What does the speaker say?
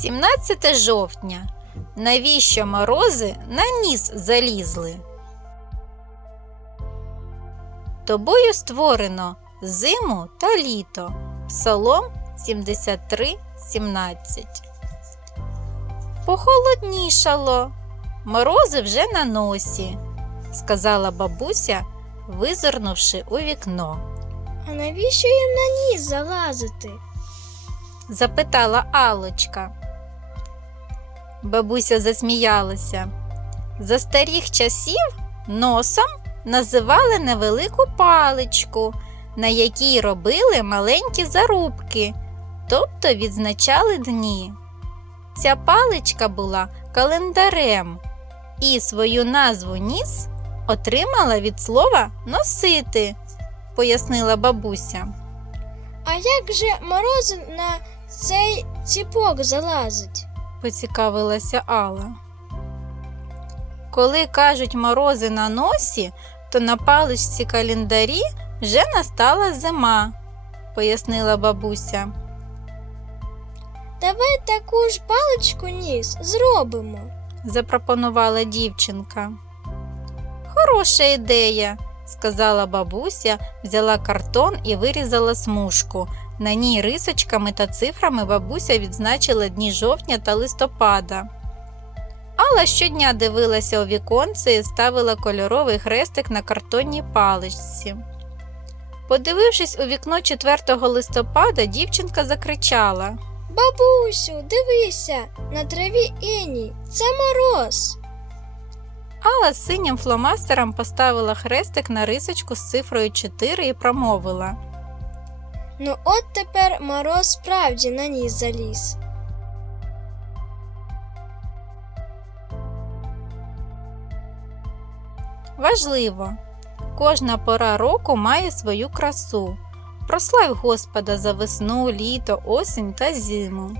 17 жовтня. Навіщо морози на ніс залізли? Тобою створено зиму та літо. Псалом 73, 17. Похолоднішало. Морози вже на носі, сказала бабуся, визирнувши у вікно. А навіщо їм на ніс залазити? запитала Алочка. Бабуся засміялася. За старих часів носом називали невелику паличку, на якій робили маленькі зарубки, тобто відзначали дні. Ця паличка була календарем і свою назву ніс отримала від слова носити, пояснила бабуся. А як же морози на цей ціпок залазить? Поцікавилася Алла. Коли кажуть морози на носі, то на паличці календарі вже настала зима, пояснила бабуся. Давай таку ж паличку ніс зробимо. запропонувала дівчинка. Хороша ідея, сказала бабуся, взяла картон і вирізала смужку. На ній рисочками та цифрами бабуся відзначила дні жовтня та листопада. Алла щодня дивилася у віконце і ставила кольоровий хрестик на картонній паличці. Подивившись у вікно 4 листопада, дівчинка закричала. Бабусю, дивися, на траві Ені, це мороз. Алла з синім фломастером поставила хрестик на рисочку з цифрою 4 і промовила. Ну от тепер мороз справді на ніс заліз. Важливо! Кожна пора року має свою красу. Прослав Господа за весну, літо, осінь та зиму.